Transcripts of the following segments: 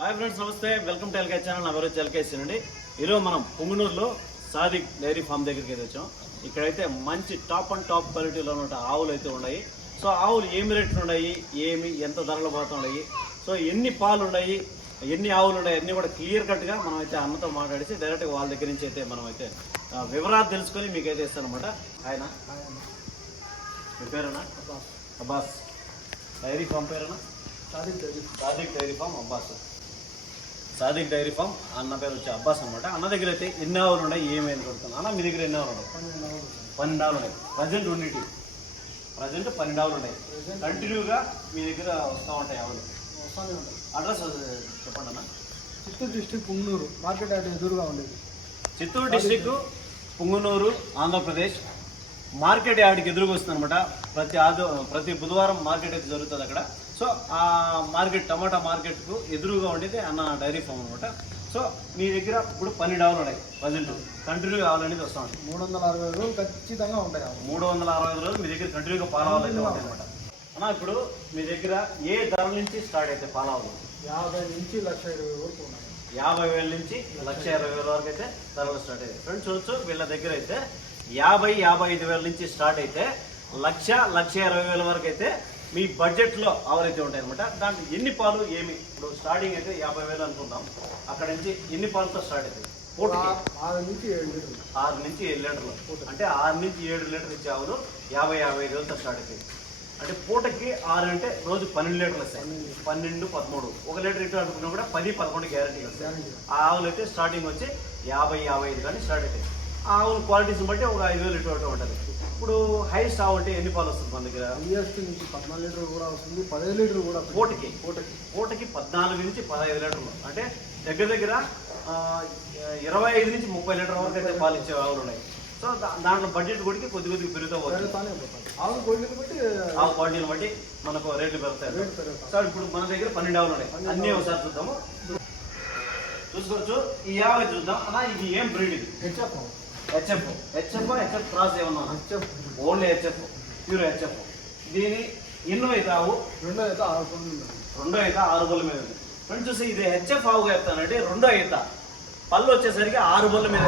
Hi friends నమస్తే. Welcome to LK channel. నా పేరు ఎల్కేసీ అండి ఈరోజు మనం పొంగునూరులో సాదిక్ డైరీ ఫామ్ దగ్గరికి అయితే వచ్చాం. ఇక్కడైతే మంచి టాప్ అండ్ టాప్ క్వాలిటీలో ఉన్న ఆవులు అయితే ఉన్నాయి. సో ఆవులు ఏమి రేట్లు ఉన్నాయి? ఏమి? ఎంత ధరలు పోతున్నాయి సో ఎన్ని పాలు ఉన్నాయి? ఎన్ని ఆవులు ఉన్నాయి? అన్నీ కూడా క్లియర్ కట్గా మనం అయితే అన్నతో మాట్లాడేసి డైరెక్ట్గా వాళ్ళ దగ్గర నుంచి అయితే మనం అయితే వివరాలు తెలుసుకొని మీకు అయితే ఇస్తానమాట ఆయన మీ పేరేనా Abbas. Dairy farm పేరేనా Sadiq dairy farm Abbas. Sadiq dairy farm అన్న పేరు వచ్చి అబ్బాస్ అనమాట అన్న దగ్గర అయితే ఎన్ని ఆవులు ఉన్నాయి ఏమైనా కొడుతున్నాను అన్న మీ దగ్గర ఎన్ని ఆవులు ఉన్నాయి? పన్నెండు ఆవులు ఉన్నాయి. ప్రజెంట్ ఉన్నిటి ప్రజెంట్ పన్నెండు ఆవులు ఉన్నాయి. కంటిన్యూగా మీ దగ్గర వస్తూ ఉంటాయి ఆవులు అడ్రస్ చెప్పండి అన్న. Chittoor district Punganur. Market yard ఎదురుగా ఉండేది. చిత్తూరు డిస్టిక్ పుంగునూరు ఆంధ్రప్రదేశ్. మార్కెట్ యార్డ్కి ఎదురుగా వస్తుంది అనమాట ప్రతి ఆదో ప్రతి బుధవారం మార్కెట్ అయితే జరుగుతుంది అక్కడ. సో ఆ మార్కెట్ టమాటా మార్కెట్కు ఎదురుగా ఉండేది అన్న డైరీ ఫామ్ అనమాట సో మీ దగ్గర ఇప్పుడు పన్నెండు ఆవులు ఉన్నాయి ప్రజెంట్. కంటిన్యూగా ఆవులు అనేది వస్తూ ఉంటాయి మూడు వందల అరవై రోజులు ఖచ్చితంగా ఉంటాయి. మూడు వందల అరవై రోజులు మీ దగ్గర కంటిన్యూగా పాలవాళ్ళు అనమాట అన్న ఇప్పుడు మీ దగ్గర ఏ ధర నుంచి స్టార్ట్ అయితే పాలవాళ్ళు యాభై నుంచి లక్ష ఇరవై వరకు ఉన్నాయి. యాభై వేల నుంచి లక్ష ఇరవై వేల వరకు అయితే ధరలు స్టార్ట్ అయ్యాయి. ఫ్రెండ్స్ చూడొచ్చు వీళ్ళ దగ్గర అయితే యాభై యాభై ఐదు వేల నుంచి స్టార్ట్ అయితే లక్ష లక్ష ఇరవై వేల వరకు అయితే మీ బడ్జెట్లో ఆవరైతే ఉంటాయి అనమాట దాంట్లో ఎన్ని పాలు ఏమి? ఇప్పుడు స్టార్టింగ్ అయితే యాభై వేలు అనుకుందాం అక్కడ నుంచి ఎన్ని పాలతో స్టార్ట్ ఆ- ఆరు నుంచి ఏడు లీటర్లు. ఆరు నుంచి ఏడు లీటర్లు. అంటే ఆరు నుంచి ఏడు లీటర్లు ఇచ్చే ఆవులు యాభై యాభై ఐదు వేలతో స్టార్ట్ అవుతాయి. అంటే పూటకి ఆరు అంటే రోజు పన్నెండు లీటర్లు వస్తాయి. పన్నెండు. పదమూడు. ఒక లీటర్ ఇటు అనుకున్నా కూడా పది పదకొండు గ్యారంటీ వస్తాయి. ఆ ఆవులు అయితే స్టార్టింగ్ వచ్చి యాభై యాభై ఐదు కానీ స్టార్ట్ అవుతాయి. ఆవుల క్వాలిటీస్ని బట్టి ఒక ఐదు వేలు ఇటు అటు ఉంటుంది. ఇప్పుడు హైయెస్ట్ ఆవు అంటే ఎన్ని పాలు వస్తుంది మన దగ్గర? ఐఎస్టీ నుంచి పద్నాలుగు లీటర్లు కూడా వస్తుంది పదిహేను లీటర్లు కూడా. పూటకి పూటకి పూటకి పద్నాలుగు నుంచి పదహైదు లీటర్లు. అంటే దగ్గర దగ్గర ఇరవై ఐదు నుంచి ముప్పై లీటర్ వరకు అయితే పాలు ఇచ్చే ఆవులు ఉన్నాయి. సో దాంట్లో బడ్జెట్ కూడా కొద్ది కొద్దిగా పెరుగుతూ ఆవు కోళ్ళని బట్టి ఆ క్వాలిటీని బట్టి మనకు రేట్లు పెరుగుతాయి. సార్ ఇప్పుడు మన దగ్గర పన్నెండు ఆవులు ఉన్నాయి. అన్నీ ఒకసారి చూద్దాము. చూసుకోవచ్చు. ఈ యాభై చూద్దాం. అలా ఇది ఏం బ్రీడ్ ఇది? HF HF HF HF cross ఏమన్నా HF only HF pure HF దీని ఎన్నో అయితే ఆవు? రెండో అయితే ఆరు. రెండో ఈత ఆరు బల్ల మీద ఉంది. ఫ్రెండ్స్ చూసి ఇది హెచ్ఎఫ్ ఆవుగా చెప్తానంటే రెండో ఈత. పళ్ళు వచ్చేసరికి ఆరు బల్ల మీద.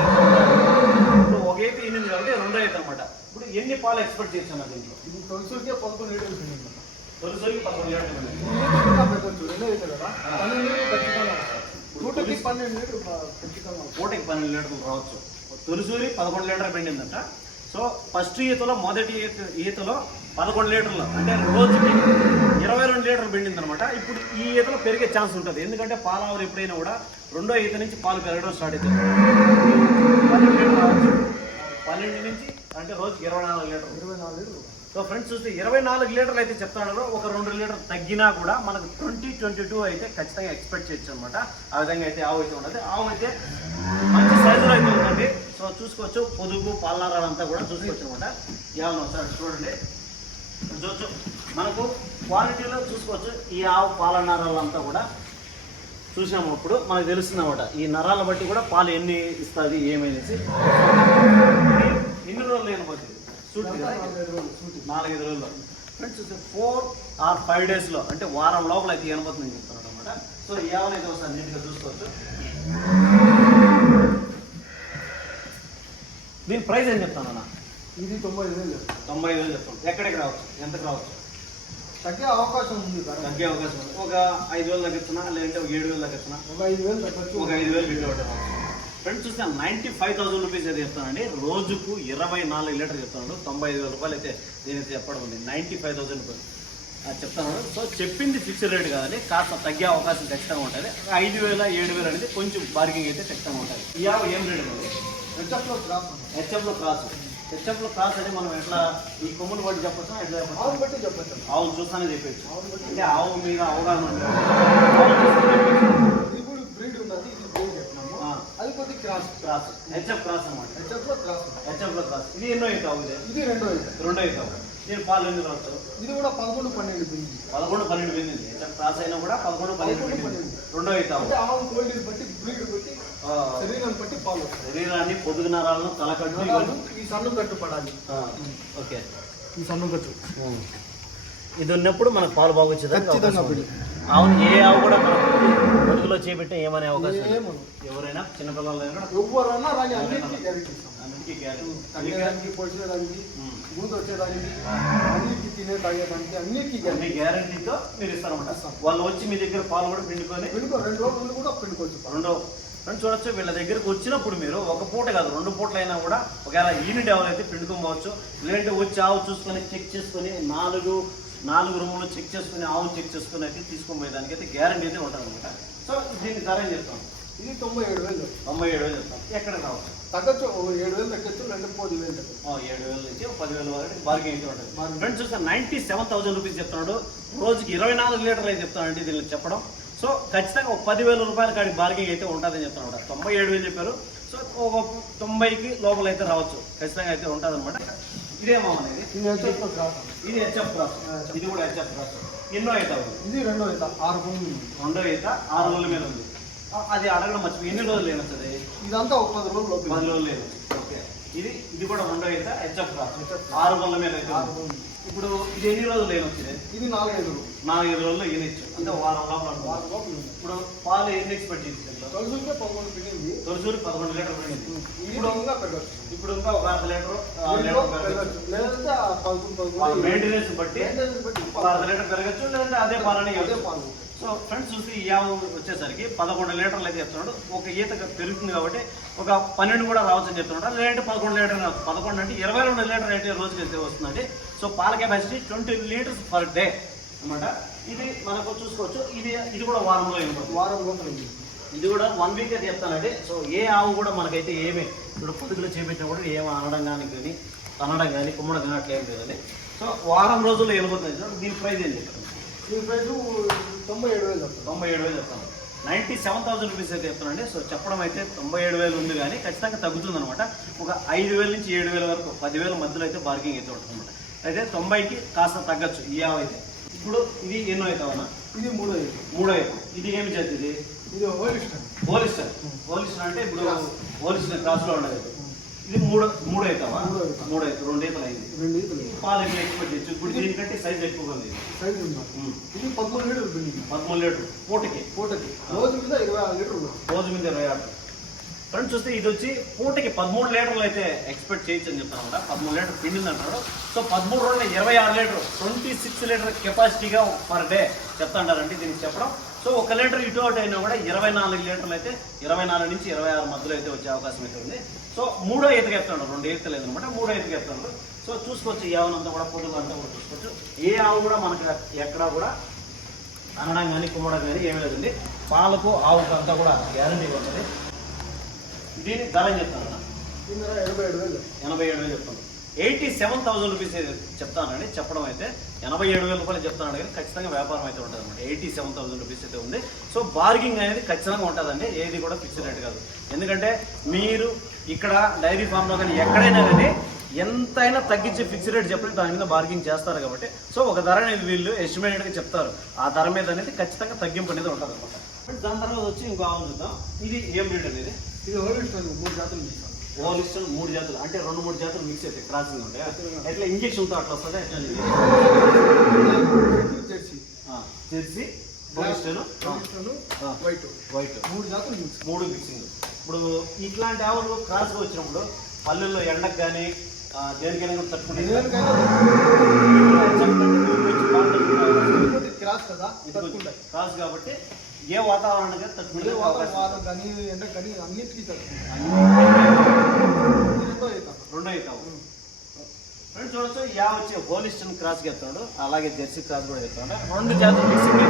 ఇప్పుడు ఒక ఈత ఎనిమిది కాబట్టి రెండో ఈత అనమాట ఇప్పుడు ఎన్ని పాలు ఎక్స్పెక్ట్ చేస్తాను దీంట్లో? ఇది తొలిసూరికే పదకొండు లీటర్లు తొలిసరికి పదకొండు లీటర్లు అయితే. పూటకి పన్నెండు లీటర్లు రావచ్చు. తొలిసూరి పదకొండు లీటర్ పిండిందంట. సో ఫస్ట్ ఈతలో మొదటి ఈత ఈతలో పదకొండు లీటర్లు అంటే రోజుకి ఇరవై రెండు లీటర్లు పిండింది అనమాట ఇప్పుడు ఈ ఈతలో పెరిగే ఛాన్స్ ఉంటుంది. ఎందుకంటే పాలావరు ఎప్పుడైనా కూడా రెండో ఈత నుంచి పాలు పెరగడం స్టార్ట్ అవుతుంది. పన్నెండు లీటర్లు పన్నెండు నుంచి అంటే రోజుకి ఇరవై నాలుగు లీటర్లు. ఇరవై నాలుగు లీటర్లు. సో ఫ్రెండ్స్ చూస్తే ఇరవై నాలుగు లీటర్లు అయితే చెప్తాడు ఒక రెండు లీటర్ తగ్గినా కూడా మనకు ట్వంటీ ట్వంటీ టూ అయితే ఖచ్చితంగా ఎక్స్పెక్ట్ చేయొచ్చు అనమాట. ఆ విధంగా అయితే ఆవు అయితే ఉన్నది ఆవు అయితే మంచి సైజులో అయితే ఉందండి. సో చూసుకోవచ్చు పొదుగు పాలనారాలు అంతా కూడా చూసుకోవచ్చు అనమాట యావన ఒకసారి చూడండి. చూడొచ్చు. మనకు క్వాలిటీలో చూసుకోవచ్చు. ఈ ఆవు పాలనారాలు అంతా కూడా చూసినాము అప్పుడు. మనకు తెలుస్తుంది అనమాట ఈ నరాల బట్టి కూడా పాలు ఎన్ని ఇస్తుంది ఏమనేసి. ఎన్ని రోజులు లేకపోతే నాలుగైదు రోజులు. రోజుల్లో ఫ్రెండ్స్ ఫోర్ ఆర్ ఫైవ్ డేస్లో అంటే వారం లోపల అయితే కనబడుతుందని చెప్తున్నాడు అనమాట సో ఏమైనా ఒకసారి నీట్గా చూసుకోవచ్చు. దీని ప్రైస్ ఏం చెప్తాను అన్న? ఇది తొంభై ఐదు వేలు తొంభై ఐదు వేలు చెప్తాను. ఎక్కడికి రావచ్చు? ఎంతకు రావచ్చు? తగ్గే అవకాశం ఉంది తగ్గే అవకాశం ఉంది. ఒక ఐదు వేలు తగ్గించున్నా లేదంటే ఒక ఏడు వేలు తగ్గించున్నా ఒక ఐదు వేలు తగ్గచ్చు. ఒక ఐదు వేలు పెట్టి ఫ్రెండ్స్ చూస్తే నైంటీ ఫైవ్ థౌసండ్ రూపీస్ అయితే చెప్తానండి. రోజుకు ఇరవై నాలుగు లీటర్ చెప్తున్నాడు తొంభై ఐదు వేల రూపాయలు అయితే దీనైతే చెప్పడం ఉంది. నైంటీ ఫైవ్ థౌసండ్ రూపాయలు అది చెప్తాను. సో చెప్పింది ఫిక్స్డ్ రేట్ కాదండి. కాస్త తగ్గే అవకాశం ఖచ్చితంగా ఉంటుంది. ఐదు వేల ఏడు వేలు అనేది కొంచెం బార్గింగ్ అయితే ఖచ్చితంగా ఉంటుంది. యావ ఏం రేట్ హెచ్ఎఫ్లో క్రాస్ హెచ్ఎఫ్లో క్రాస్ హెచ్ఎఫ్లో క్రాస్ అని మనం ఎట్లా ఈ కొమ్ములు బట్టి చెప్పొచ్చా? ఎట్లా చెప్పచ్చు? బట్టి చెప్పచ్చు ఆవును చూస్తానే చెప్పచ్చు. అంటే ఆవు మీద అవగాహన. ఇది కూడా బ్రీడ్ ఉన్నది ఇది బ్రీడ్ చెప్పినాము. అది కొద్ది క్రాస్ క్రాస్ హెచ్ఎఫ్ క్రాస్ అనమాట హెచ్ఎఫ్లో క్రాస్. హెచ్ఎఫ్లో క్రాస్ ఇది ఎన్నో అవుతావు ఇది? ఇది రెండో ఇది రెండో అవుతావు దీని పాలు ఎన్ని రావచ్చు ఇది కూడా పదకొండు పన్నెండు బింది. పదకొండు పన్నెండు పోయింది హెచ్ఎఫ్ క్రాస్ అయినా కూడా పదకొండు పన్నెండు పన్నెండు. రెండో అవుతావు అంటే ఆవు క్వాలిటీని బట్టి బ్రీడ్ బట్టి శరీరాన్ని బట్టి పాలు శరీరాన్ని పొదుగు నరాలను తలకట్టు ఈ సన్ను కట్టు పడాలి. ఓకే. ఈ సన్ను కట్టు ఇది ఉన్నప్పుడు మనకు పాలు బాగా వచ్చేది. అవును ఏ ఆవు కూడా పొదుగులో చేపెట్టే ఏమనే అవకాశం ఎవరైనా చిన్నపిల్లలైనా కూడా ఎవరన్నా రాని అన్నిటికీ గ్యారెంటీ. ఉమ్. ముందు వచ్చేదానికి అన్నిటికీ తినే తాగేదానికి అన్నిటికీ అన్ని గ్యారెంటీ. గ్యారంటీతో మీరు ఇస్తారన్నమాట. ఇస్తాం. వాళ్ళు వచ్చి మీ దగ్గర పాలు కూడా పిండుకొని పెళ్ళికో రెండు రోజులు కూడా పెళ్ళికోవచ్చు రెండో రెండు చూడొచ్చు వీళ్ళ దగ్గరకు వచ్చినప్పుడు మీరు ఒక పూట కాదు రెండు పూటలు అయినా కూడా ఒకవేళ యూనిట్ ఎవరైతే పిండుకోవచ్చు లేదంటే వచ్చి ఆవు చూసుకొని చెక్ చేసుకొని నాలుగు నాలుగు రూములు చెక్ చేసుకొని ఆవు చెక్ చేసుకొని అయితే తీసుకొని పోయేదానికి అయితే గ్యారంటీ అయితే ఉంటుంది అనమాట సో దీని ధర ఏం చెప్తాం? ఇది తొంభై ఏడు వేలు తొంభై ఏడు వేలు చెప్తాం. ఎక్కడ రావచ్చు తగ్గచ్చు ఏడు వేలు తగ్గచ్చు రెండు పది వేలు ఏడు వేల నుంచి పదివేల వరకు బార్గెన్ అయితే ఉంటుంది. ఫ్రెండ్స్ చూస్తే నైంటీ సెవెన్ థౌసండ్ రూపీస్ చెప్తున్నాడు. రోజుకి ఇరవై నాలుగు లీటర్లు అయితే చెప్తానండి దీనికి చెప్పడం. సో ఖచ్చితంగా ఒక పదివేల రూపాయల కాడి బార్గెన్ అయితే ఉంటుందని చెప్తున్నాడు తొంభై ఏడు వేలు చెప్పారు. సో ఒక తొంభైకి లోపల అయితే రావచ్చు. ఖచ్చితంగా అయితే ఉంటుంది అనమాట ఇదేమో అనేది. ఇది హెచ్ఎఫ్ క్రాస్. ఇది కూడా హెచ్ఎఫ్ క్రాస్. ఎన్నో అయితే ఇది రెండో ఈత. ఆరు భూమి రెండో అయితే ఆరు రోజుల మీద ఉంది. అది అడగడం మర్చిపోయి ఎన్ని రోజులు లేనొస్తుంది ఇదంతా ఒక పది రోజులు పది రోజులు లేదు ఓకే. ఇది ఇది కూడా రెండో అయితే హెచ్ఎఫ్ క్రాస్. ఆరు రోజుల మీద అయితే ఇప్పుడు ఇది ఎన్ని రోజులు లేనొచ్చింది ఇది నాలుగైదు రోజులు. నాలుగైదు రోజుల్లో ఈనిచ్చు అంటే వారం లోపల. ఆరు లోపల ఇప్పుడు పాలు ఎన్ని ఎక్స్పెక్ట్ తొలుసుకే పదకొండు పిండింది తొలిసూరి పదకొండు లీటర్ పడింది ఇప్పుడు ఇంకా పెరగచ్చు ఇప్పుడు ఇంకా ఒక అర్ధ లీటర్ లేదంటే పదకొండు మెయింటెనెన్స్ బట్టి అర్ధ లీటర్ పెరగచ్చు లేదంటే అదే పాలని అదే పాలు సో ఫ్రెండ్స్ చూసి ఈ యాభై వచ్చేసరికి పదకొండు లీటర్లు అయితే చెప్తున్నాడు. ఒక ఈత పెరుగుతుంది కాబట్టి ఒక పన్నెండు కూడా రావచ్చు అని చెప్తున్నాడు. లేదంటే పదకొండు లీటర్ పదకొండు అంటే ఇరవై రెండు లీటర్ అయితే రోజుకి అయితే వస్తుందండి. సో పాల capacity twenty litres per day అన్నమాట. ఇది మనకు చూసుకోవచ్చు. ఇది ఇది కూడా వారంలో అయిపోతుంది వారం లోపల ఇది కూడా వన్ వీక్ అయితే చెప్తానండి సో ఏ ఆవు కూడా మనకైతే ఏమీ ఇప్పుడు పొద్దుగులో చేపెట్టినా కూడా ఏమి అనడం కానీ కానీ అనడం కానీ కుమ్మడం కానీ అట్లా ఏం లేదండి. సో వారం రోజుల్లో వెళ్ళిపోతుంది. చూడండి. దీని ప్రైస్ ఏం చెప్తాను దీని ప్రైస్ తొంభై ఏడు వేలు చెప్తాను తొంభై ఏడు వేలు చెప్తాను. నైంటీ సెవెన్ థౌసండ్ రూపీస్ అయితే చెప్తానండి సో చెప్పడం అయితే తొంభై ఏడు వేలు ఉంది కానీ ఖచ్చితంగా తగ్గుతుంది అనమాట ఒక ఐదు వేల నుంచి ఏడు వేల వరకు పదివేల మధ్యలో అయితే బార్గింగ్ అయితే ఉంటుంది అనమాట అయితే తొంభైకి కాస్త తగ్గచ్చు. ఈ అయితే. ఇప్పుడు ఇది ఎన్నో అవుతావన్నా ఇది మూడో మూడో అవుతాం ఇది ఏమి చేతి ఇది? ఇది హోలిస్టన్ పోలిస్టర్ పోలిస్టర్ అంటే ఇప్పుడు పోలిస్టర్ క్రాస్లో ఉండదు. ఇది మూడు మూడు అవుతావా మూడు అవుతాం. రెండు అవుతాయి అయింది. పాలు ఎక్కువ ఎక్కువ చేయొచ్చు? ఇప్పుడు దీనికంటే సైజ్ ఎక్కువగా ఉంది. సైజ్. ఇది పదమూడు లీటర్లు పదమూడు లీటర్ పూటకి? పూటకి. రోజు మీద ఇరవై ఆరు లీటర్లు రోజు మీద ఇరవై ఆరు. ఫ్రెండ్స్ చూస్తే ఇది వచ్చి పూటకి పదమూడు లీటర్లు అయితే ఎక్స్పెక్ట్ చేయొచ్చు అని చెప్తాను అనమాట. పదమూడు లీటర్ పిండింది అంటారు. సో పదమూడు రోజుల ఇరవై ఆరు లీటర్ ట్వంటీ సిక్స్ లీటర్ కెపాసిటీగా పర్ డే చెప్తాంటారండి దీనికి చెప్పడం. సో ఒక లీటర్ ఇటు అవుట్ అయినా కూడా ఇరవై నాలుగు లీటర్లు అయితే ఇరవై నాలుగు నుంచి ఇరవై ఆరు మధ్యలో అయితే వచ్చే అవకాశం అయితే ఉంది. సో మూడో ఈతకి ఎత్తాడు రెండు ఈతలు అనమాట మూడో ఈతకి ఎత్తాడు సో చూసుకోవచ్చు ఈ ఆవునంతా కూడా పొడుగు అంతా కూడా చూసుకోవచ్చు. ఏ ఆవు కూడా మనకి ఎక్కడా కూడా అనడం కానీ కుమ్మడం కానీ ఏమీ లేదండి. పాలకు ఆవుకు అంతా కూడా గ్యారంటీ ఉంటుంది. దీని ధర ఏం చెప్తాను ఎనభై ఏడు వేలు. ఎనభై ఏడు వేలు చెప్తాను. ఎయిటీ సెవెన్ థౌసండ్ రూపీస్ చెప్తానండి? చెప్పడం అయితే ఎనభై ఏడు వేల రూపాయలు చెప్తాను కానీ ఖచ్చితంగా వ్యాపారం అయితే ఉంటుంది అనమాట ఎయిటీ సెవెన్ థౌసండ్ రూపీస్ అయితే ఉంది. సో బార్గింగ్ అనేది ఖచ్చితంగా ఉంటుందండి. ఏది కూడా ఫిక్స్డ్ రేట్ కాదు. ఎందుకంటే మీరు ఇక్కడ డైరీ ఫామ్లో కానీ ఎక్కడైనా కానీ ఎంతైనా తగ్గించి ఫిక్స్డ్ రేట్ చెప్పి దాని మీద బార్గింగ్ చేస్తారు కాబట్టి సో ఒక ధర అనేది వీళ్ళు ఎస్టిమేటెడ్గా చెప్తారు. ఆ ధర మీద అనేది ఖచ్చితంగా తగ్గింపు అనేది ఉంటుంది అనమాట దాని తర్వాత వచ్చి ఇంకో ఆవు చూద్దాం ఇది ఏం బ్రీడ్ అనేది? ఇది హోలిస్టన్ మూడు జాతులు తీస్తాను ఓలిస్టన్ మూడు జాతులు. అంటే రెండు మూడు జాతులు మిక్స్ అయితే క్రాసింగ్ ఉంటాయి? ఎట్లా? ఇంజక్షన్తో అట్లా వస్తుంది? జెర్సీ. జెర్సీ. వైట్ వైట్ మూడు జాతులు మిక్స్ మూడు మిక్సింగ్ ఇప్పుడు ఇట్లాంటి ఆవులు క్రాస్గా వచ్చినప్పుడు పల్లెల్లో ఎండకు కానీ దేనికైనా తట్టుకుంటే క్రాస్ కదా క్రాస్ కాబట్టి ఏ వాతావరణానికి తట్టుకునే మళ్ళీ అవకాశం వారం కానీ ఎండ కానీ అన్నిటికీ తట్టుకుంటాయి ఇది రెండో ఈత రెండో అవుతావు ఫ్రెండ్స్ చూడొచ్చు యా వచ్చి హోలిస్టన్ క్రాస్కి ఎత్తాడు అలాగే జెర్సీ క్రాస్ కూడా ఎత్తాడు రెండు జాతులు మిక్సింగ్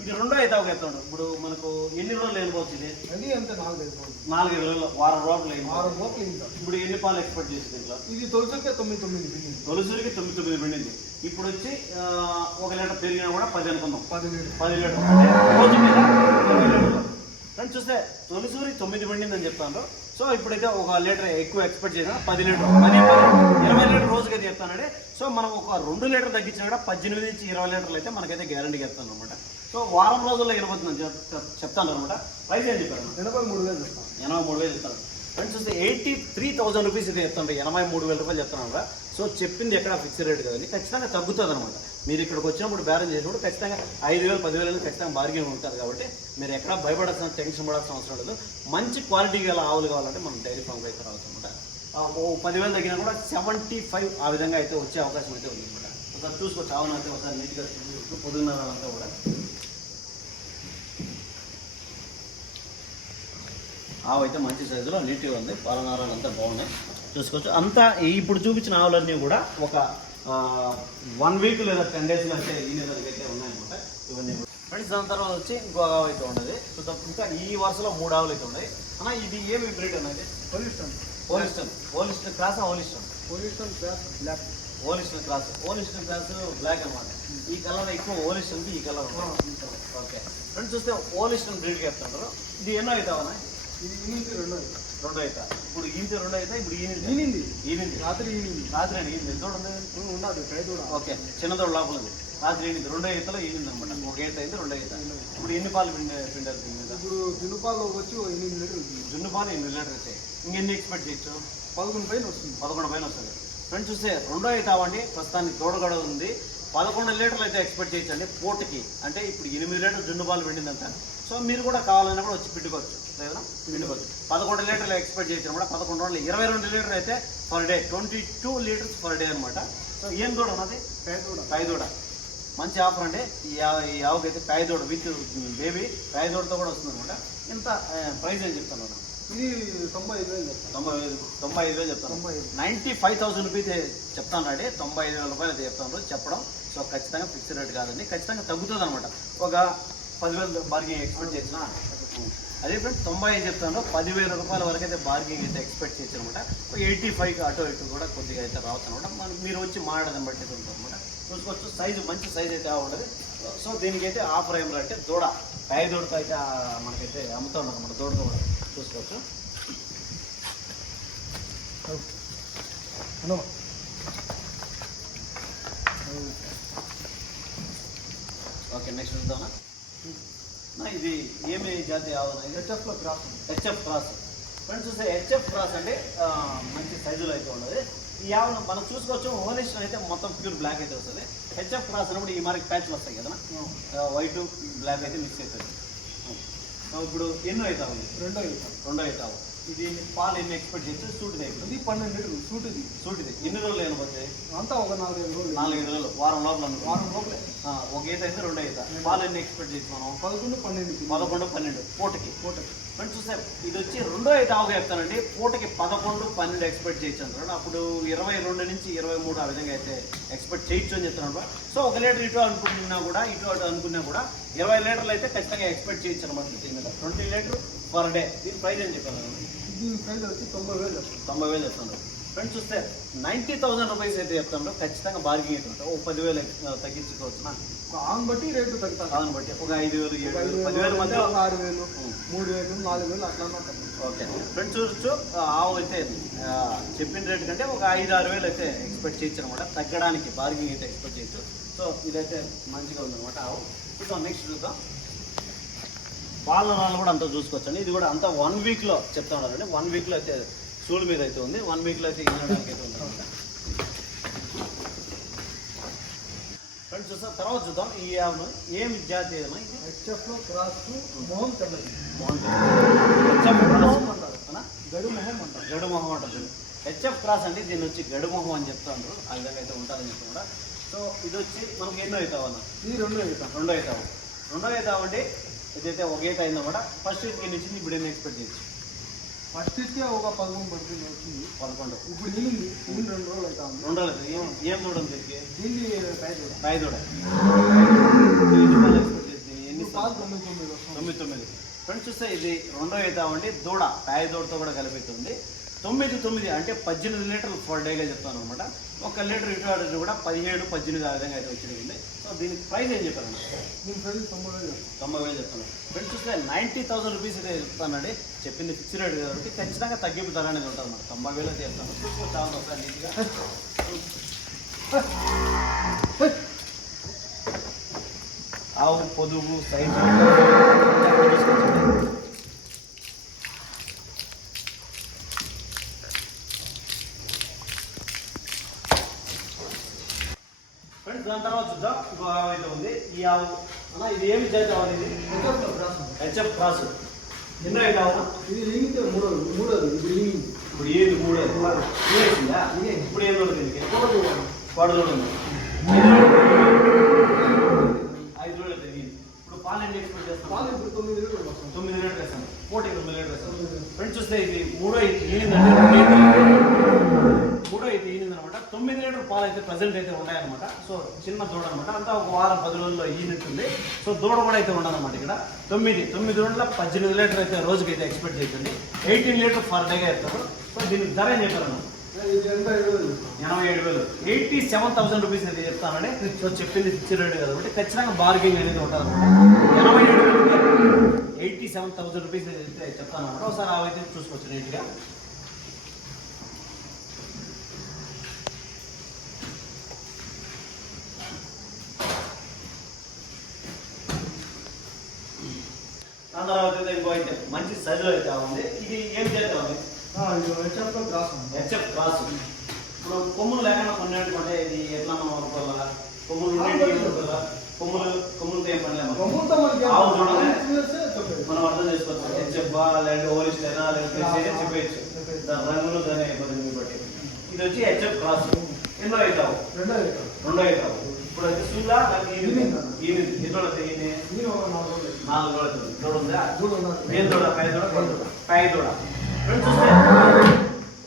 ఇది రెండో అవుతావు ఎత్తాడు ఇప్పుడు మనకు ఎన్ని రోజులు వెళ్ళిపోవచ్చు ఇది? అది అంతే నాలుగైదు రోజులు నాలుగైదు రోజులు వారం రోజులు వారం ఇంకా ఇప్పుడు ఎన్ని పాలు ఎక్స్పెక్ట్ చేసింది దీంట్లో? ఇది తొలిచకే తొమ్మిది తొమ్మిది బిల్డింగ్ తొలిసూరికి తొమ్మిది తొమ్మిది పండింది. ఇప్పుడు వచ్చి ఒక లీటర్ పెరిగినా కూడా పది అనుకుందాం. పది లీటర్. పది లీటర్. రోజు మీద చూస్తే తొలిసూరి తొమ్మిది పండింది అని చెప్తాను సో ఇప్పుడైతే ఒక లీటర్ ఎక్కువ ఎక్స్పెక్ట్ చేసిన పది లీటర్. పది ఇరవై లీటర్ రోజుకైతే చెప్తానండి. సో మనం ఒక రెండు లీటర్ తగ్గించినా కూడా పద్దెనిమిది నుంచి ఇరవై లీటర్లు అయితే మనకైతే గ్యారంటీ చెప్తాను అనమాట సో వారం రోజుల్లో వెళ్ళిపోతుందని చెప్- చెప్తాను అనమాట ప్రైస్ ఏం చెప్పారు? ఎనభై మూడు వేలు చెప్తాను. ఎనభై మూడు వేలు ఇస్తాను ఫ్రెండ్స్ చూస్తే ఎయిటీ త్రీ థౌసండ్ రూపీస్ ఇది చెప్తాను ఎనభై మూడు వేల రూపాయలు చెప్తున్నాను కదా సో చెప్పింది ఎక్కడ ఫిక్స్ రేట్ కదండి. ఖచ్చితంగా తగ్గుతుంది అనమాట మీరు ఇక్కడికి వచ్చినప్పుడు బేరం చేసినప్పుడు ఖచ్చితంగా ఐదు వేలు పదివేలు ఖచ్చితంగా బార్గెన్ ఉంటుంది కాబట్టి మీరు ఎక్కడ భయపడాల్సిన టెన్షన్ పడాల్సిన అవసరం లేదు. మంచి క్వాలిటీ గల ఆవులు కావాలంటే మనం డైరీ ఫామ్ అయితే రావచ్చు అనమాట ఓ పదివేలు తగ్గినా కూడా సెవెంటీ ఫైవ్ ఆ విధంగా అయితే వచ్చే అవకాశం అయితే ఉంది అనమాట ఒకసారి చూసుకోవచ్చు ఆవును అయితే ఒకసారి నీట్గా చూసుకోవచ్చు అంతా కూడా. ఆవు అయితే మంచి సైజులో నీట్గా ఉంది. పాలనారాలు అంతా బాగున్నాయి. చూసుకోవచ్చు. అంతా ఇప్పుడు చూపించిన ఆవులన్నీ కూడా ఒక వన్ వీక్ లేదా టెన్ డేస్లో అయితే ఈ నెలలకి అయితే ఉన్నాయన్నమాట. ఇవన్నీ. ఫ్రెండ్స్ దాని తర్వాత వచ్చి ఇంకో ఆవు అయితే ఉండదు చూద్దాం. ఇంకా ఈ వరుసలో మూడు ఆవులు అయితే ఉన్నాయి. అన్న ఇది ఏమి బ్రీడ్ అన్నది పొల్యూషన్ Holstein Holstein cross Holstein pollution plus black Holstein cross Holstein cross black అన్నమాట. ఈ కలర్ ఎక్కువ ఓలిస్టన్కి ఈ కలర్ ఓకే ఫ్రెండ్స్ చూస్తే ఓలిస్టన్ బ్రీడ్కి చెప్తుంటారు. ఇది ఎన్నో అవుతావన్నా ఇది రెండో రెండు అవుతా ఇప్పుడు ఈంటి రెండు అవుతా ఇప్పుడు ఈనింది ఈనింది ఈనింది రాత్రి ఈనింది రాత్రి అండి ఈనింది చూడండి ఉండదు ట్రై కూడా. ఓకే. చిన్నదోడు లోపల ఉంది. రాత్రి ఈనింది రెండో ఈతలో ఈనింది అనమాట ఒక ఈత అయింది రెండో ఈత. ఇప్పుడు ఎన్ని పాలు పిండి పిండారు వచ్చి ఎనిమిది లీటర్లు. జున్ను పాలు ఎనిమిది లీటర్ వచ్చాయి ఇంకెన్ని ఎక్స్పెక్ట్ చేయొచ్చు? పదకొండు పైన వస్తుంది. పదకొండు పైన వస్తుంది. ఫ్రెండ్స్ చూస్తే రెండో ఈత అవ్వండి. ప్రస్తుతానికి తోడగడ ఉంది. పదకొండు లీటర్లు అయితే ఎక్స్పెక్ట్ చేయొచ్చండి పూటకి. అంటే ఇప్పుడు ఎనిమిది లీటర్ జున్ను పాలు పిండిందంట. సో మీరు కూడా కావాలన్నా కూడా వచ్చి పిండుకోవచ్చు. పదకొండు లీటర్లు ఎక్స్పెక్ట్ చేసిన కూడా పదకొండు రోజులు. ఇరవై రెండు లీటర్ అయితే per day. Twenty two litres per day అనమాట సో ఏం దూడ ఉన్నది పేద కూడా ప్యాయదూడ మంచి ఆఫర్ అండి. ఈ ఆవు ఈ ఆవుకి అయితే ప్యాయదూడ విత్ బేబీ. ప్యాయదూడతో కూడా వస్తుంది అనమాట ఇంత ప్రైస్ ఏం చెప్తాను నేను ఇది తొంభై ఐదు వేలు చెప్తాను తొంభై వేలు తొంభై ఐదు వేలు చెప్తాను తొంభై ఐదు నైంటీ ఫైవ్ థౌసండ్ రూపీస్ చెప్తాను అండి. తొంభై ఐదు వేల రూపాయలు అయితే చెప్తాను చెప్పడం. సో ఖచ్చితంగా ఫిక్స్డ్ రేట్ కాదండి. ఖచ్చితంగా తగ్గుతుంది అనమాట ఒక పదివేలు బార్గింగ్ ఎక్స్పెక్ట్ చేసిన. అదే ఫ్రెండ్స్ తొంభై ఐదు చెప్తాను. పదివేల రూపాయల వరకు అయితే బార్గింగ్ అయితే ఎక్స్పెక్ట్ చేయొచ్చు అనమాట ఎయిటీ ఫైవ్ అటు ఇటు కూడా కొద్దిగా అయితే రావచ్చు అనమాట మనం మీరు వచ్చి మాట్లాడదాన్ని బట్టి ఉంటుంది అనమాట చూసుకోవచ్చు సైజు మంచి సైజ్ అయితే ఉండదు సో దీనికైతే ఆఫర్ ఏం అంటే దూడ కాయ దూడతో అయితే మనకైతే అమ్ముతా ఉన్నాం అనమాట దూడతో కూడా చూసుకోవచ్చు. హలో. ఓకే నెక్స్ట్ చూద్దామా? ఇది ఏమి జాతి ఆవునా ఇది హెచ్ఎఫ్లో క్రాస్ హెచ్ఎఫ్ క్రాస్ ఫ్రెండ్స్ చూస్తే హెచ్ఎఫ్ క్రాస్ అంటే మంచి సైజులో అయితే ఉన్నది ఈ ఆవును మనం చూసుకోవచ్చు ఓనిషన్ అయితే మొత్తం ప్యూర్ బ్లాక్ అయితే వస్తుంది. హెచ్ఎఫ్ క్రాస్ అన్నప్పుడు ఈ మనకి ప్యాచ్లు వస్తాయి కదా? వైట్ బ్లాక్ అయితే మిక్స్ అవుతుంది. ఇప్పుడు ఎన్నో అవుతావు? రెండో ఇది రెండో అవుతావు ఇది పాలు ఎన్ని ఎక్స్పెక్ట్ చేస్తే సూట్ అవుతుంది ఇది పన్నెండు లీటర్లు సూట్ ఇది సూట్ ఇది ఎన్ని రోజులు అయినపోతే అంతా ఒక నాలుగైదు రోజులు. నాలుగైదు రోజులు. వారం లోపల. వారం లోపలే. ఒక ఈత అయితే రెండో ఈత. పాలు ఎన్ని ఎక్స్పెక్ట్ చేసి మనం? పదకొండు పన్నెండు పదకొండు పన్నెండు. పూటకి. పూట ఫ్రెండ్స్ చూస్తే ఇది వచ్చి రెండో అయితే ఆవుగా చెప్తానండి. పూటకి పదకొండు పన్నెండు ఎక్స్పెక్ట్ చేయొచ్చు అంటారు అప్పుడు ఇరవై రెండు నుంచి ఇరవై మూడు ఆ విధంగా అయితే ఎక్స్పెక్ట్ చేయొచ్చు అని చెప్తున్నాడు సో ఒక లీటర్ ఇటు అనుకున్నా కూడా ఇటు అటు అనుకున్నా కూడా ఇరవై లీటర్లు అయితే ఖచ్చితంగా ఎక్స్పెక్ట్ చేయొచ్చు అనమాట ట్వంటీ లీటర్ పర్ డే. దీని ప్రైస్ ఏం చెప్పాను దీని ప్రైస్ వచ్చి తొంభై వేలు చెప్తాను. తొంభై వేలు చెప్తాను. ఫ్రెండ్స్ చూస్తే నైంటీ థౌసండ్ రూపీస్ అయితే చెప్తాను ఖచ్చితంగా బార్గింగ్ అయితే ఓ పదివేలు తగ్గించుకోవచ్చు ఆన్ బట్టి రేటు తగ్గుతాను దాన్ని బట్టి ఒక ఐదు వేలు ఏడు వేలు పదివేల మధ్య ఆరు వేలు మూడు వేలు నాలుగు వేలు అట్లా ఓకే. ఫ్రెండ్స్ చూడొచ్చు. ఆవు అయితే చెప్పిన రేట్ కంటే ఒక ఐదు ఆరు వేలు అయితే ఎక్స్పెక్ట్ చేయొచ్చు అనమాట తగ్గడానికి బార్గింగ్ అయితే ఎక్స్పెక్ట్ చేయొచ్చు. సో ఇదైతే మంచిగా ఉందన్నమాట ఆవు. చూద్దాం నెక్స్ట్ చూద్దాం. పాలన వాళ్ళు కూడా అంతా చూసుకోవచ్చండి. ఇది కూడా అంతా వన్ వీక్లో చెప్తా ఉన్నారండి. వన్ వీక్లో అయితే సూడు మీద అయితే ఉంది. వన్ వీక్లో అయితే ఇవ్వడానికి అయితే ఉంది. ఫ్రెండ్స్ చూస్తాం తర్వాత చూద్దాం. ఈ ఆవును ఏం జాతి ఏదమ్మా ఇది? హెచ్ఎఫ్లో క్రాస్ మొహం తెల్లది హెచ్ఎఫ్ అంటారు. గడు మొహం అంటారు. గడు మొహం అంటారు. హెచ్ఎఫ్ క్రాస్ అంటే దీన్ని వచ్చి గడు మొహం అని చెప్తాండ్రు ఆ విధంగా అయితే ఉంటుందని చెప్పి కూడా. సో ఇది వచ్చి మనకి ఎన్నో అవుతావు అన్న ఇది రెండు అవుతాం రెండో అవుతావు రెండో అవుతావు అండి ఇదైతే ఒక ఏట అయిందన్నమాట ఫస్ట్ ఇట్కి ఎన్ని వచ్చింది ఇప్పుడు ఎన్ని ఎక్స్పెక్ట్ చేయొచ్చు. ఫస్ట్ ఇచ్చే ఒక పదకొండు పడుతుంది వచ్చింది. పదకొండు. ఇప్పుడు ఈయన రెండు రోజులు అవుతా ఉంది. రెండు రోజులు ఏం ఏం చూడండి దీనికి? దీన్ని ప్రైస్ కూడా రాయి దూడ ఎన్ని పాలు ఎక్స్పెక్ట్ చేసింది ఎన్ని ఇప్పుడు పాలు తొమ్మిది తొమ్మిది తొమ్మిది తొమ్మిది. ఫ్రెండ్స్ చూస్తే ఇది రెండో అవుతామండి దూడ పాయ దూడతో కూడా కలిపిస్తుంది. తొమ్మిది తొమ్మిది అంటే పద్దెనిమిది లీటర్లు పర్ డేగా చెప్తాను అనమాట ఒక లీటర్ ఇటు కూడా పదిహేడు పద్దెనిమిది ఆ విధంగా అయితే వచ్చింది సో దీనికి ప్రైస్ ఏం చెప్పారు? దీని ప్రైస్ తొంభై వేలు. తొంభై వేలు చెప్తాను ఫ్రెండ్స్ చూస్తే నైంటీ థౌసండ్ రూపీస్ అయితే చెప్తానండి చెప్పింది ఫిక్స్ రేట్ కాబట్టి ఖచ్చితంగా తగ్గింపు ధర అనేది ఉంటుంది అన్నమాట తొంభై వేలు అయితే చెప్తాను ఆవును ఒకసారి నీట్గా. ఆవు పొదుగు సైజు చూసుకోవచ్చండి. ఆవు ఇది హెచ్ఎఫ్ క్రాస్ ఎన్నో అయితే ఆవు ఇది లింగితే మూడోది మూడోది ఇది లింగి ఇప్పుడు ఏది మూడు? వేసిందా ఇదే. ఇప్పుడు ఏం దొరికి దీనికి? మూడోది పడదోడు ఉంది ఐదు రోజులు తిరిగింది ఇప్పుడు పాలు ఎన్ని ఎక్స్పెక్ట్ చేస్తాం. పాలు ఇప్పుడు తొమ్మిది లీటర్లు వస్తుంది. తొమ్మిది లీటర్ వేస్తాం. పోటీ తొమ్మిది లీటర్ వేస్తాం. ఫ్రెండ్స్ చూస్తే ఇది మూడో ఇది ఈనిందంటే కూడా అయితే మూడో ఈనింది అనమాట తొమ్మిది లీటర్ పాలు అయితే ప్రజెంట్ అయితే ఉన్నాయన్నమాట. సో చిన్న దూడ అనమాట అంతా ఒక వారం పది రోజుల్లో ఈనింటుంది సో దూడ కూడా అయితే ఉండదన్నమాట ఇక్కడ. తొమ్మిది తొమ్మిది రోజుల పద్దెనిమిది లీటర్ అయితే రోజుకి అయితే ఎక్స్పెక్ట్ చేస్తుంది. ఎయిటీన్ లీటర్ పర్ డేగా ఇస్తారు. సో దీనికి ధర ఏం చెప్పారన్న ఎనభై ఏడు వేలు. ఎయిటీ సెవెన్ థౌసండ్ రూపీస్ అయితే చెప్తానండి సో చెప్పింది ఫిక్స్డ్ రేట్ కాబట్టి ఖచ్చితంగా బార్గెనింగ్ అనేది ఉంటుంది ఎనభై ఏడు వేలు. ఎయిటీ సెవెన్ థౌసండ్ రూపీస్ అయితే చెప్తాను అనమాట ఒకసారి అవైతే చూసుకోవచ్చు నీట్గా తర్వాత ఇంకో అయితే మంచి సైజులో అయితే ఉంది. ఇది ఏం చేద్దాం క్రాస్ ఉంది హెచ్ఎఫ్ క్రాస్ ఇప్పుడు కొమ్ములు లేకుండా కొన్నట్టుకుంటే ఇది ఎట్లా మనం అనుకోవాలా కొమ్ములు ఉండేవి అనుకోవాలా కొమ్ములు కొమ్ములతో ఏం పని లేదు కొమ్ములతో మనకి ఆవు చూడాలి. చూస్తే చెప్పేది. మనం అర్థం చేసుకోవచ్చు. హెచ్ఎఫ్ లేదంటే ఓలిస్ట్ అయినా లేదంటే చెప్పేయచ్చు. దాని రంగులు దాని ఇబ్బందిని బట్టి ఇది వచ్చి హెచ్ఎఫ్ క్రాస్ ఎన్నో అవుతావు రెండో లీటర్ రెండో అవుతావు ఇప్పుడు అది సూలా నాకు ఈయన ఈయన ఎన్నో అవుతాయి నాలుగు చూడుందా చూడు. ఏం దూడ పై దూడ పై దూడ పై దూడ ఫ్రెండ్స్ చూస్తే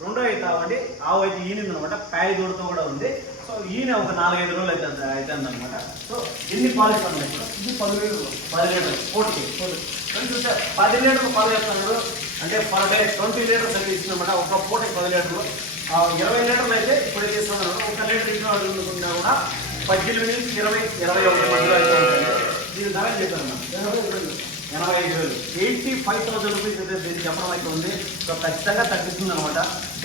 రెండో అయితే అవ్వండి ఆవు అయితే ఈనింది అనమాట పై దూడతో కూడా ఉంది. సో ఈయన ఒక నాలుగైదు రోజులు అయితే అయితే అనమాట సో ఎన్ని పాలు ఇస్తాను ఇది పదివేలు. పది లీటర్లు కోటికి చూస్తే పది లీటర్లు పాలు చెప్తున్నాడు అంటే పర్ డే ట్వంటీ లీటర్స్ అయితే ఇస్తుందన్నమాట ఒక పూటకి పది లీటర్లు. ఆ, ఇరవై లీటర్లు అయితే ఇప్పుడు ఇస్తున్నాడు ఒక లీటర్ ఇచ్చిన అడుగుతున్నా కూడా పద్దెనిమిది నుంచి ఇరవై ఇరవై ఒకటి మధ్యలో అయితే ఉంటుంది దీని ధర చెప్పాను ఎనభై ఐదు వేలు. ఎయిటీ ఫైవ్ థౌసండ్ రూపీస్ అయితే దీన్ని చెప్పడం అయితే ఉంది. సో ఖచ్చితంగా తగ్గిస్తుంది అనమాట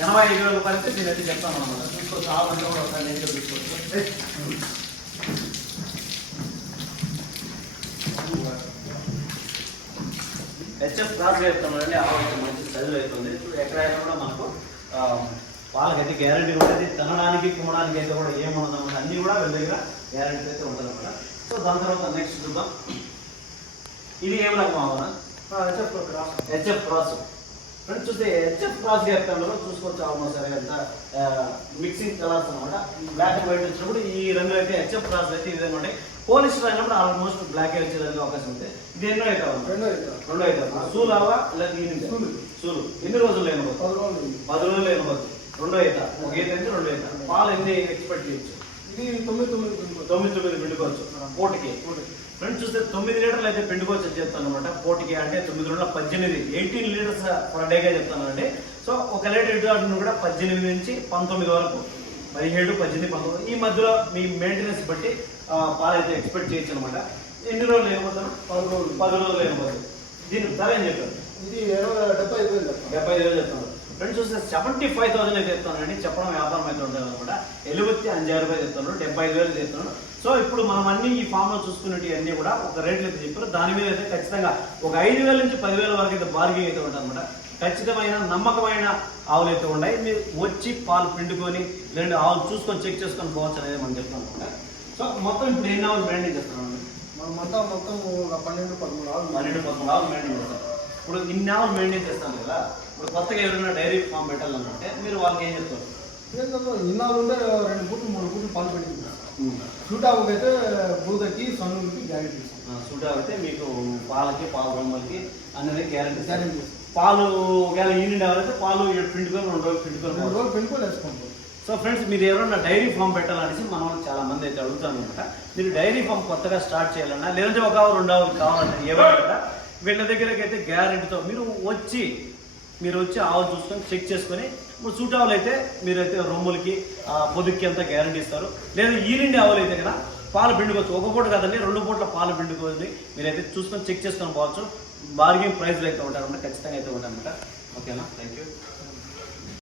ఎనభై ఐదు వేల రూపాయలు అయితే అయితే చెప్తాను అనమాట చూసుకోవచ్చు ఆ బండి కూడా ఒకసారి నేను చూసుకోవచ్చు. హెచ్ఎఫ్ క్రాస్ చెప్తాను అండి ఆ అయితే మంచి చదువు అవుతుంది ఇప్పుడు ఎక్కడైనా కూడా మనకు వాళ్ళకైతే గ్యారంటీ ఉంటుంది. తినడానికి కొనడానికి అయితే కూడా ఏముండదు అన్నీ కూడా వీళ్ళ దగ్గర గ్యారంటీ అయితే ఉంటుంది అనమాట సో దాని తర్వాత నెక్స్ట్ చూద్దాం. ఇది ఏం రకం అవునా హెచ్ఎఫ్లో క్రాస్. హెచ్ఎఫ్ క్రాస్ ఫ్రెండ్స్ చూస్తే హెచ్ఎఫ్ క్రాస్ చెప్తాను చూసుకోవచ్చు అవును సరే అంత మిక్సింగ్ కలర్స్ అనమాట బ్లాక్ అండ్ వైట్ వచ్చినప్పుడు ఈ రంగు అయితే హెచ్ఎఫ్ క్రాస్ అయితే విధంగా ఉంటాయి. పోలిష్ అయినప్పుడు ఆల్మోస్ట్ బ్లాక్ వచ్చేదానికి అవకాశం ఉంది. ఇది ఎన్నో అయితే రెండో లీటర్ రెండో అయితే సూలు అవా లేదా సూలు. ఎన్ని రోజులు లేను పది రోజులు ఉంది. పది రోజులు లేను రెండో ఈత ఒక ఈత అయితే రెండో ఈత పాలు ఎన్ని ఎక్స్పెక్ట్ చేయొచ్చు? ఇది తొమ్మిది తొమ్మిది తొమ్మిది తొమ్మిది తొమ్మిది పిండుకోవచ్చు పూటకి. ఫ్రెండ్స్ చూస్తే తొమ్మిది లీటర్లు అయితే పిండుకోవచ్చు అని చెప్తాను అనమాట పూటకి అంటే తొమ్మిది రోజుల పద్దెనిమిది. ఎయిటీన్ లీటర్స్ పర్ డేగా చెప్తాను అండి సో ఒక లీటర్ ఇటు కూడా పద్దెనిమిది నుంచి పంతొమ్మిది వరకు. పదిహేడు పద్దెనిమిది పంతొమ్మిది. ఈ మధ్యలో మీ మెయింటెనెన్స్ బట్టి ఆ, పాలు అయితే ఎక్స్పెక్ట్ చేయొచ్చు అనమాట ఎన్ని రోజులు ఏమవుతారు పది రోజులు. పది రోజులు ఏమవుతుంది దీనికి ధర ఏం చెప్పారు ఇది డెబ్బై ఐదు వేలు చెప్తాను. డెబ్బై ఐదు వేలు చెప్తాను. ఫ్రెండ్స్ చూస్తే సెవెంటీ ఫైవ్ థౌసండ్ అయితే చెప్తానండి. చెప్పడం వ్యాపారం ఎలుగుత్తి అంజారు రూపాయలు చెప్తాను డెబ్బై ఐదు వేలు చెప్తాను సో ఇప్పుడు మనం అన్ని ఈ ఫామ్లో చూసుకునేవి అన్ని కూడా ఒక రేట్లు అయితే చెప్పారు. దాని మీద అయితే ఖచ్చితంగా ఒక ఐదు వేల నుంచి పదివేల వరకు అయితే బార్గెన్ అయితే ఉంటుంది అనమాట ఖచ్చితమైన నమ్మకమైన ఆవులు అయితే ఉన్నాయి. మీరు వచ్చి పాలు పిండుకొని లేదంటే ఆవులు చూసుకొని చెక్ చేసుకొని పోవచ్చు అనేది మనం చెప్తాం అనమాట సో మొత్తం ఇప్పుడు ఎన్ని ఆవులు బ్రాండింగ్ చేస్తున్నాం మనమంతా మొత్తం ఒక పన్నెండు పదమూడు ఆవులు పన్నెండు పదమూడు ఆవులు మెయింటైన్ చేస్తారు ఇప్పుడు ఇన్ని ఆవులు మెయింటైన్ చేస్తాను కదా ఇప్పుడు కొత్తగా ఎవరైనా డైరీ ఫామ్ పెట్టాలనుకుంటే మీరు వాళ్ళకి ఏం చెప్తారు? ఏంటంటే ఇన్నాళ్ళు ఉంటే రెండు పూట్లు మూడు పూట్లు పాలు పెట్టుకుంటాం. షూటావుకి అయితే బూదకి సన్నులకి గ్యారెంటీ ఇస్తాం. సూట్ అయితే మీకు పాలకి పాల బొమ్మలకి అనేది గ్యారంటీ గ్యారెంటీ పాలు ఒకవేళ ఈనిండి ఎవరైతే పాలు ఏడు పిండుకొని రెండు రోజులు పిండుకొని రెండు. రోజులు పెట్టుకొని వేసుకుంటాం. సో ఫ్రెండ్స్ మీరు ఎవరైనా డైరీ ఫామ్ పెట్టాలనేసి మన వాళ్ళు చాలా మంది అయితే అడుగుతాను అనమాట మీరు డైరీ ఫామ్ కొత్తగా స్టార్ట్ చేయాలన్నా లేదంటే ఒక రెండు కావాలంటే ఏమైనా వీళ్ళ దగ్గరకి అయితే గ్యారెంటీతో మీరు వచ్చి మీరు వచ్చి ఆవు చూసుకొని చెక్ చేసుకొని ఇప్పుడు సూట్ ఆవులు అయితే మీరైతే రొమ్ములకి పొదుక్కి అంతా గ్యారెంటీ ఇస్తారు. లేదా ఈనిండి ఆవులు అయితే కదా పాలు పిండుకోవచ్చు. ఒక పూట కదండి రెండు పూటల పాలు పిండుకోవచ్చు మీరైతే చూసుకొని చెక్ చేసుకొని పోవచ్చు. బార్గెన్ ప్రైస్లు అయితే ఉంటారన్నమాట ఖచ్చితంగా అయితే ఉంటారన్నమాట. ఓకేనా? Thank you